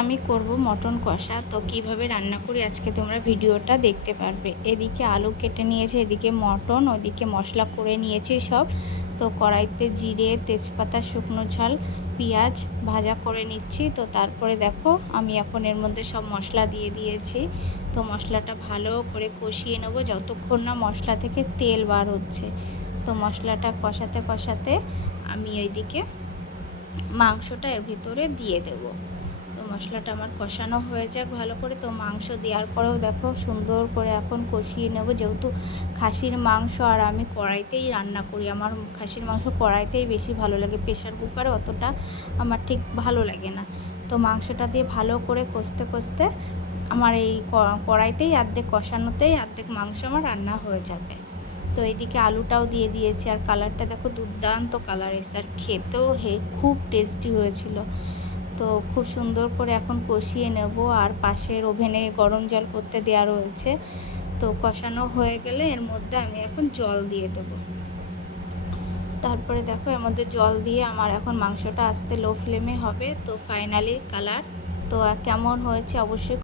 আমি করব মটন কষা। তো কিভাবে রান্না করি আজকে তোমরা ভিডিওটা দেখতে পারবে। এদিকে আলু কেটে নিয়েছি, এদিকে মটন, ওইদিকে মশলা করে নিয়েছি সব। তো কড়াইতে জিরে, তেজপাতা, শুকনো ঝাল, পেঁয়াজ ভাজা করে নিচ্ছি। তো তারপরে দেখো আমি এখন এর মধ্যে সব মশলা দিয়ে দিয়েছি। তো মশলাটা ভালো করে কষিয়ে নেব যতক্ষণ না মশলা থেকে তেল বার হচ্ছে। তো মশলাটা কষাতে কষাতে আমি এইদিকে মাংসটা এর ভিতরে দিয়ে দেবো। তো মশলাটা আমার কষানো হয়ে যাক ভালো করে। তো মাংস দেওয়ার পরেও দেখো সুন্দর করে এখন কষিয়ে নেব। যেহেতু খাসির মাংস আর আমি কড়াইতেই রান্না করি, আমার খাসির মাংস কড়াইতেই বেশি ভালো লাগে, প্রেশার কুকারে অতটা আমার ঠিক ভালো লাগে না। তো মাংসটা দিয়ে ভালো করে কষতে কষতে আমার এই কড়াইতেই অর্ধেক কষানোতেই অর্ধেক মাংস আমার রান্না হয়ে যাবে। তো এইদিকে আলুটাও দিয়ে দিয়েছি, আর কালারটা দেখো দুর্দান্ত কালার এসে, আর খেতেও খুব টেস্টি হয়েছিল। তো খুব সুন্দর করে এখন কষিয়ে নেব। আর পাশের ওভেনে গরম জল করতে দেওয়া রয়েছে। তো কষানো হয়ে গেলে এর মধ্যে আমি এখন জল দিয়ে দেবো। তারপরে দেখো এর মধ্যে জল দিয়ে আমার এখন মাংসটা আস্তে লো ফ্লেমে হবে। তো ফাইনালি কালার তো কেমন হয়েছে অবশ্যই